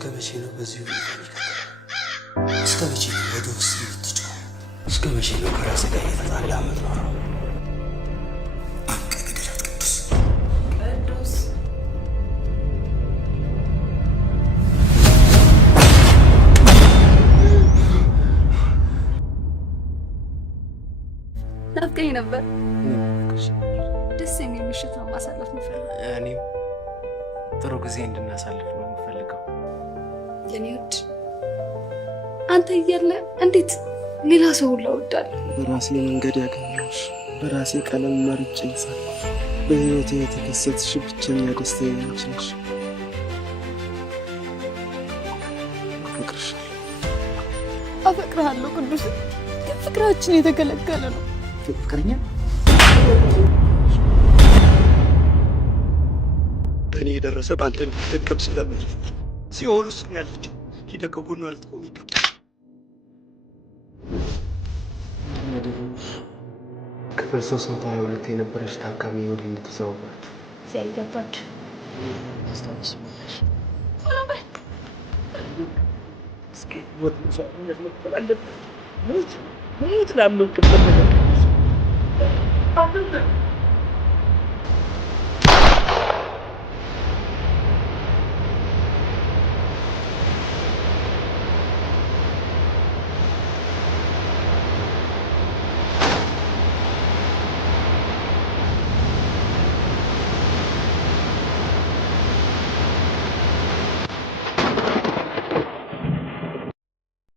እስከ መቼ ነው በዚህ ሁኔታ የሚቀጥለው? እስከ መቼ ነው ወደ ውስጥ የምትጮህ? እስከ መቼ ነው ከራሴ ጋር እየተጣላ የምትኖረው? አንቀ ግደላት ቅዱስ ቅዱስ ናፍቀኝ ነበር። ደስ የሚል ምሽት ነው ማሳለፍ የምፈልገው። እኔም ጥሩ ጊዜ እንድናሳልፍ ነው የምፈልገው። የኔ ውድ አንተ እያለ እንዴት ሌላ ሰው ሁላ እወዳለሁ። በራሴ መንገድ ያገኘሁሽ በራሴ ቀለም መርጬ ሳለሁ በሕይወቴ የተከሰትሽ ብቸኛ ደስታዬ አንቺ ነሽ። አፈቅርሻለሁ። አፈቅርሃለሁ ቅዱስ። ግን ፍቅራችን የተከለከለ ነው። ፍቅረኛ በእኔ የደረሰ በአንተ እንድትጠቀም ስለምን ሲሆን ውስጥ ያለች ሂደከቡን አልተቆም ይገባል። ክፍል 322 የነበረች ታካሚ ወደ እንድትዘውባት ሲያይገባች አስታውስ ሞሽ እስኪ ወጥ ነው